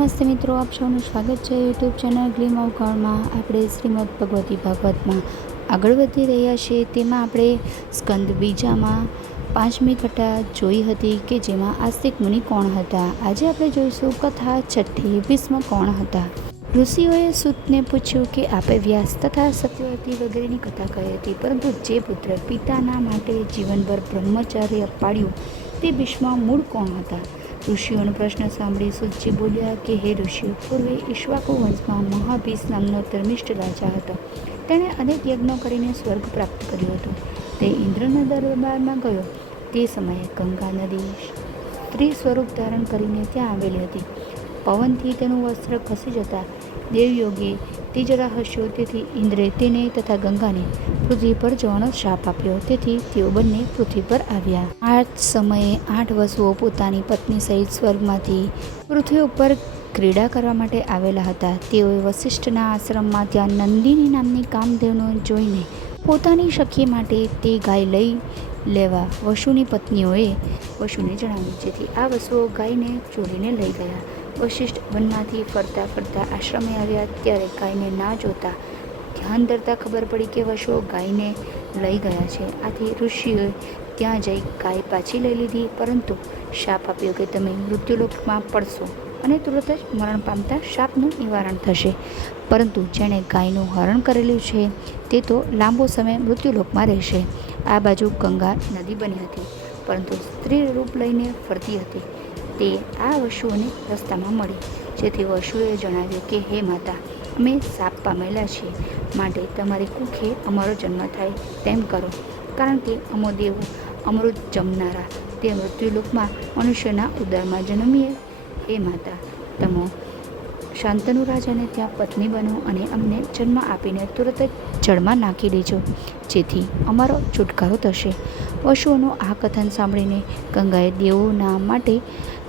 નમસ્તે મિત્રો, આપ સૌનું સ્વાગત છે યુટ્યુબ ચેનલ ગ્લીમ ઓફ ગોડમાં. આપણે શ્રીમદ ભગવતી ભાગવતમાં આગળ વધી રહ્યા છીએ. તેમાં આપણે સ્કંદ બીજામાં 5મી કથા જોઈ હતી કે જેમાં આસ્તિક મુનિ કોણ હતા. આજે આપણે જોઈશું કથા છઠ્ઠી, ભીષ્મ કોણ હતા. ઋષિઓએ સૂતને પૂછ્યું કે આપે વ્યાસ તથા સત્યવતી વગેરેની કથા કહી હતી, પરંતુ જે પુત્ર પિતાના માટે જીવનભર બ્રહ્મચાર્ય પાળ્યું તે ભીષ્મ મૂળ કોણ હતા. ઋષિઓનો પ્રશ્ન સાંભળી સૂતજી બોલ્યા કે હે ઋષિઓ, પૂર્વે ઈક્ષ્વાકુ વંશમાં મહાભીષ નામનો ધર્મિષ્ઠ રાજા હતો. તેણે અનેક યજ્ઞો કરીને સ્વર્ગ પ્રાપ્ત કર્યું હતું. તે ઇન્દ્રના દરબારમાં ગયો તે સમયે ગંગા નદી સ્ત્રી સ્વરૂપ ધારણ કરીને ત્યાં આવેલી હતી. પવનથી તેનું વસ્ત્ર ખસી જતા દેવયોગે તે જરા હસ્યો. તેથી ઇન્દ્રે તેને તથા ગંગાને પૃથ્વી પર જવાનો શાપ આપ્યો. તેથી તેઓ બંને પૃથ્વી પર આવ્યા. આ સમયે 8 વસુઓ પોતાની પત્ની સહિત સ્વર્ગમાંથી પૃથ્વી ઉપર ક્રીડા કરવા માટે આવેલા હતા. તેઓએ વશિષ્ઠના આશ્રમમાં ત્યાં નંદિની નામની કામધેનુ જોઈને પોતાની સખી માટે તે ગાય લઈ લેવા વસુની પત્નીઓએ વસુને જણાવ્યું. જેથી આ વસુઓ ગાયને ચોરીને લઈ ગયા. વશિષ્ઠ વનમાંથી ફરતા ફરતા આશ્રમે આવ્યા ત્યારે ગાયને ના જોતા ધ્યાન ધરતા ખબર પડી કે વસુઓ ગાયને લઈ ગયા છે. આથી ઋષિઓએ ત્યાં જઈ ગાય પાછી લઈ લીધી, પરંતુ શાપ આપ્યો કે તમે મૃત્યુલોકમાં પડશો અને તુરત જ મરણ પામતા શાપનું નિવારણ થશે. પરંતુ જેણે ગાયનું હરણ કરેલું છે તે તો લાંબો સમય મૃત્યુલોકમાં રહેશે. આ બાજુ ગંગા નદી બની હતી, પરંતુ સ્ત્રી રૂપ લઈને ફરતી હતી. તે આ વશુઓને રસ્તામાં મળી. જેથી વશુએ જણાવ્યું કે હે માતા, અમે શાપ પામેલા છીએ, માટે તમારી કુખે અમારો જન્મ થાય તેમ કરો. કારણ કે અમો દેવો અમૃત જમનારા તે મૃત્યુલોકમાં મનુષ્યના ઉદરમાં જન્મીએ. હે માતા, તમો શાંતનુ રાજાને ત્યાં પત્ની બનો અને અમને જન્મ આપીને તુરત જ જળમાં નાખી દેજો, જેથી અમારો છુટકારો થશે. વશુઓનું આ કથન સાંભળીને ગંગાએ દેવોના માટે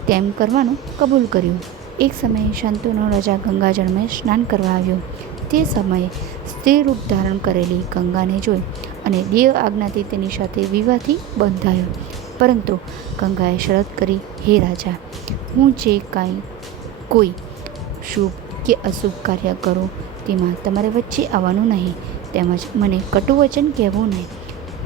તેમ કરવાનું કબૂલ કર્યું. એક સમયે શાંતનુ રાજા ગંગાજળમાં સ્નાન કરવા આવ્યો. તે સમયે સ્ત્રી રૂપ ધારણ કરેલી ગંગાને જોઈ અને દેવ આજ્ઞાથી તેની સાથે વિવાહથી બંધાયો. પરંતુ ગંગાએ શરત કરી, હે રાજા, હું જે કાંઈ કોઈ શુભ કે અશુભ કાર્ય કરું તેમાં તમારે વચ્ચે આવવાનું નહીં, તેમજ મને કટુ વચન કહેવું નહીં.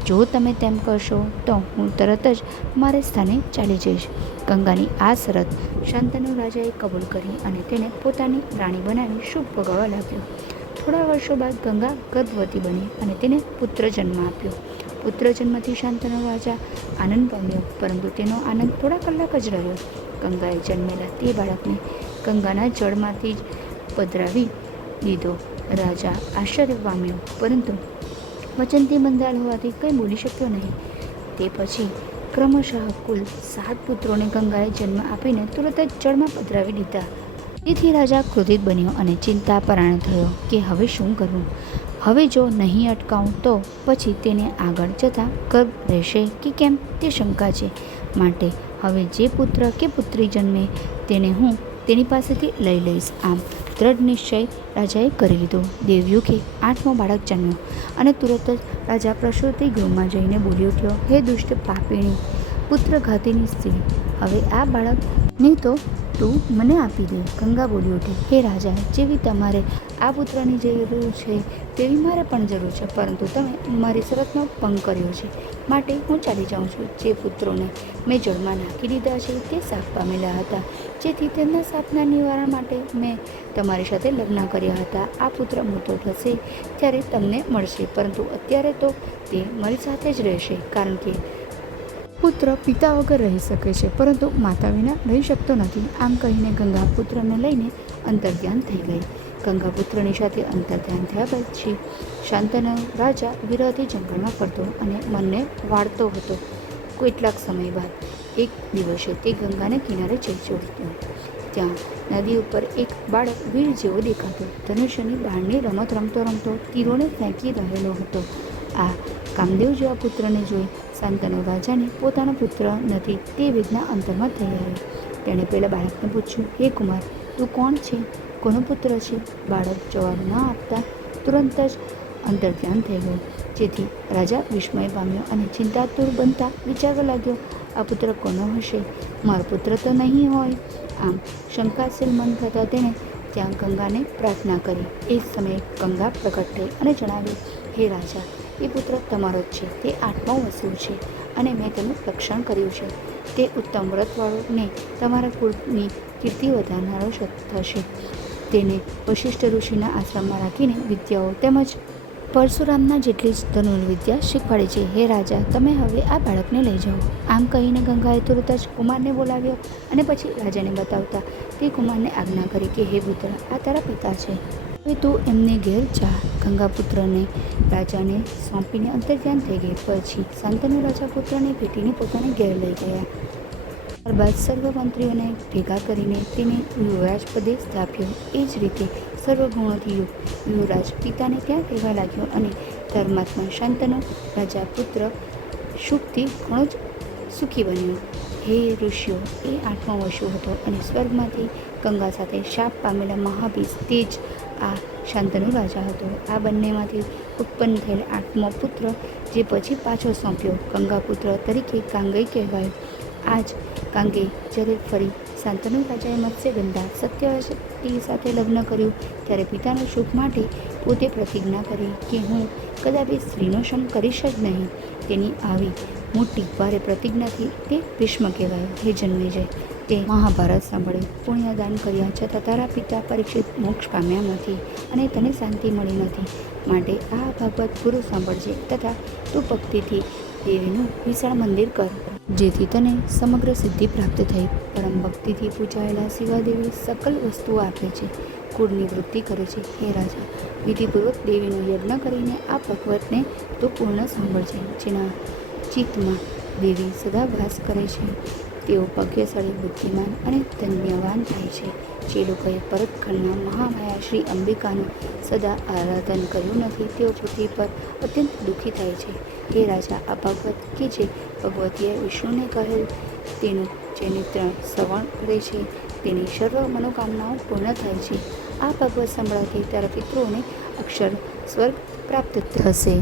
જો તમે તેમ કરશો તો હું તરત જ મારે સ્થાને ચાલી જઈશ. ગંગાની આ શરત શાંતનુ રાજાએ કબૂલ કરી અને તેને પોતાની રાણી બનાવી શુભ ભોગવવા લાગ્યો. થોડા વર્ષો બાદ ગંગા ગર્ભવતી બની અને તેને પુત્ર જન્મ આપ્યો. પુત્ર જન્મથી શાંતનુ રાજા આનંદ પામ્યો, પરંતુ તેનો આનંદ થોડા કલાક જ રહ્યો. ગંગાએ જન્મેલા તે બાળકને ગંગાના જળમાંથી જ પધરાવી દીધો. રાજા આશ્ચર્ય પામ્યો, પરંતુ વચનથી બંધાયેલ હોવાથી કંઈ બોલી શક્યો નહીં. તે પછી ક્રમશઃ કુલ 7 પુત્રોને ગંગાએ જન્મ આપીને તુરત જ જળમાં પધરાવી દીધા. તેથી રાજા ક્રોધિત બન્યો અને ચિંતા પરાયણ થયો કે હવે શું કરવું. હવે જો નહીં અટકાવું તો પછી તેને આગળ જતાં ગર્ભ રહેશે કે કેમ તે શંકા છે. માટે હવે જે પુત્ર કે પુત્રી જન્મે તેને હું તેની પાસેથી લઈ લઈશ. આમ દ્રઢ નિશ્ચય રાજાએ કરી લીધો. દેવયુગે 8મો બાળક જન્મ્યો અને તુરત જ રાજા પ્રસૂતિ ગૃહમાં જઈને બોલી ઉઠ્યો, હે દુષ્ટ પાપીણી પુત્રઘાતીની સ્ત્રી, હવે આ બાળકને તો તું મને આપી દે. ગંગા બોલી ઉઠી, હે રાજા, જેવી તમારે આ પુત્રની જરૂર છે તેવી મારે પણ જરૂર છે, પરંતુ તમે મારી શરતનો ભંગ કર્યો છે, માટે હું ચાલી જાઉં છું. જે પુત્રોને મેં જળમાં નાખી દીધા છે તે શાપ પામેલા હતા, જેથી તેમના શાપના નિવારણ માટે મેં તમારી સાથે લગ્ન કર્યા હતા. આ પુત્ર મોટો થશે ત્યારે તમને મળશે, પરંતુ અત્યારે તો તે મારી સાથે જ રહેશે. કારણ કે પુત્ર પિતા વગર રહી શકે છે, પરંતુ માતા વિના રહી શકતો નથી. આમ કહીને ગંગા પુત્રને લઈને અંતર્ધ્યાન થઈ ગઈ. ગંગા પુત્રની સાથે અંતર્ધ્યાન થયા પછી શાંતનુ રાજા વિરહથી જંગલમાં ફરતો અને મનને વાળતો હતો. કેટલાક સમય બાદ એક દિવસે તે ગંગાને કિનારે જઈ ચડ્યો. ત્યાં નદી ઉપર એક બાળક વીર જેવો દેખાતો ધનુષ્યની બહારની રમત રમતો રમતો તીરોને ફેંકી રહેલો હતો. આ કામદેવ જેવા પુત્રને જોઈ શાંતનુ રાજાને પોતાનો પુત્ર નથી તે વેદના અંતરમાં થઈ આવી. તેણે પેલા બાળકને પૂછ્યું, હે કુમાર, તું કોણ છે? કોનો પુત્ર છે? બાળક જવાબ ન આપતા તુરંત જ અંતર્ધ્યાન થઈ ગયું. જેથી રાજા વિસ્મય પામ્યો અને ચિંતાતુર બનતા વિચારવા લાગ્યો, આ પુત્ર કોનો હશે? મારો પુત્ર તો નહીં હોય. આમ શંકાશીલ મન થતાં તેણે ત્યાં ગંગાને પ્રાર્થના કરી. એ જ સમયે ગંગા પ્રગટ થઈ અને જણાવ્યું, હે રાજા, એ પુત્ર તમારો જ છે. તે 8મો વસુ છે અને મેં તેનું રક્ષણ કર્યું છે. તે ઉત્તમ વ્રતવાળો ને તમારા કુળની કીર્તિ વધારનારો થશે. તેને વશિષ્ઠ ઋષિના આશ્રમમાં રાખીને વિદ્યાઓ તેમજ પરશુરામના જેટલી જ ધનુર્વિદ્યા શીખવાડે છે. હે રાજા, તમે હવે આ બાળકને લઈ જાઓ. આમ કહીને ગંગાએ તુરત જ કુમારને બોલાવ્યો અને પછી રાજાને બતાવતા તે કુમારને આજ્ઞા કરી કે હે પુત્ર, આ તારા પિતા છે. હવે તું એમને ઘેર જા. ગંગા પુત્રને રાજાને સોંપીને અંતર્ધ્યાન થઈ ગઈ. પછી શાંતનુ રાજા પુત્રને ભેટીને પોતાને ઘેર લઈ ગયા. ત્યારબાદ સર્વ મંત્રીઓને ભેગા કરીને તેને યુવરાજ પદે સ્થાપ્યો. એ જ રીતે સર્વગુણોથી યુવરાજ પિતાને ત્યાં રહેવા લાગ્યો અને ધર્માત્મા શાંતનુ રાજા પુત્ર સુખથી ઘણો જ સુખી બન્યો. હે ઋષિઓ, એ 8મો વસુ હતો અને સ્વર્ગમાંથી ગંગા સાથે શાપ પામેલા મહાબીજ તે જ આ શાંતનુ રાજા હતો. આ બંનેમાંથી ઉત્પન્ન થયેલ 8મો પુત્ર જે પછી પાછો સોંપ્યો ગંગાપુત્ર તરીકે કાંગેય કહેવાયો. આ જ કાંગેય જ્યારે ફરી શાંતનુ રાજાએ મત્સ્યગંધા સત્યવતી સાથે લગ્ન કર્યું ત્યારે પિતાના સુખ માટે પોતે પ્રતિજ્ઞા કરી કે હું કદાપી સ્ત્રીનો સમ કરીશ જ નહીં. તેની આવી મોટી ભારે પ્રતિજ્ઞાથી તે ભીષ્મ કહેવાયો. હે જન્મેજય, તે મહાભારત સાંભળે, પુણ્યદાન કર્યા છતાં તારા પિતા પરીક્ષિત મોક્ષ પામ્યા નથી અને તને શાંતિ મળી નથી. માટે આ ભાગવત પૂરું સાંભળજે તથા તું ભક્તિથી દેવીનું વિશાળ મંદિર કર, જેથી તને સમગ્ર સિદ્ધિ પ્રાપ્ત થઈ. પરમ ભક્તિથી પૂજાયેલા શિવાદેવી સકલ વસ્તુઓ આપે છે, કુળની વૃદ્ધિ કરે છે. હે રાજા, વિધિપૂર્વક દેવીનો યજ્ઞ કરીને આ ભાગવતને તું પૂર્ણ સાંભળજે. જેના ચિત્તમાં દેવી સદા વાસ કરે છે તેઓ ભાગ્યશાળી, બુદ્ધિમાન અને ધન્યવાન થાય છે. જે લોકોએ પરતખંડમાં મહામાયા શ્રી અંબિકાનું સદા આરાધન કર્યું નથી તેઓ પૃથ્વી પર અત્યંત દુઃખી થાય છે. હે રાજા, આ ભાગવત કે જે ભગવતીએ વિષ્ણુને કહેલ તેનું જે નિત્ય શ્રવણ કરે છે તેની સર્વ મનોકામનાઓ પૂર્ણ થાય છે. આ ભાગવત સંભળાવથી તારા પિતૃઓને અક્ષર સ્વર્ગ પ્રાપ્ત થશે.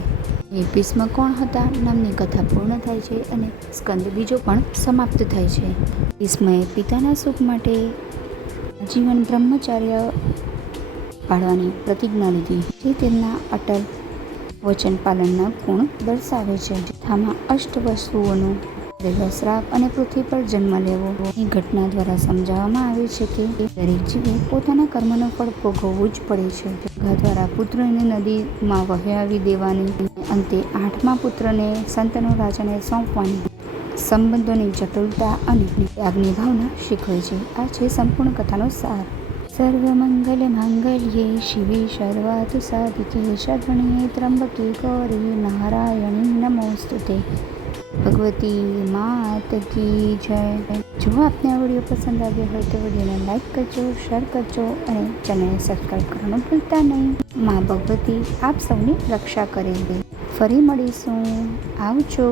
એ ભીષ્મ કોણ હતા નામની કથા પૂર્ણ થાય છે અને સ્કંદ બીજો પણ સમાપ્ત થાય છે. ભીષ્મએ પિતાના સુખ માટે જીવન બ્રહ્મચાર્ય પાળવાની પ્રતિજ્ઞા લીધી, જે તેમના અટલ વચન પાલનના ગુણ દર્શાવે છે. કથામાં અષ્ટવસુઓનો શ્રાપ અને પૃથ્વી પર જન્મ લેવો ની ઘટના દ્વારા સમજાવવામાં આવે છે કે દરેક જીવે પોતાના કર્મનું ફળ ભોગવવું જ પડે છે. ગંગા દ્વારા પુત્રને નદીમાં વહાવી દેવાની અંતે 8મા પુત્રને શાંતનુ રાજાને સોંપવાની સંબંધોની જટિલતા અને ત્યાગની ભાવના શીખવે છે. આ છે સંપૂર્ણ કથાનો સાર. સર્વમંગલ માંગલ્યે શિવે સર્વાર્થ સાધિકે શરણ્યે ત્ર્યંબકે ગૌરી નારાયણી નમોસ્તુતે. ભગવતી માત કી જય. જો આપને આ વિડીયો પસંદ આવ્યો હોય તો વિડીયોને લાઈક કરજો, શેર કરજો અને ચેનલને સબસ્ક્રાઈબ કરવાનું ભૂલતા નહીં. માં ભગવતી આપ સૌની રક્ષા કરે. ફરી મળીશું. આવજો.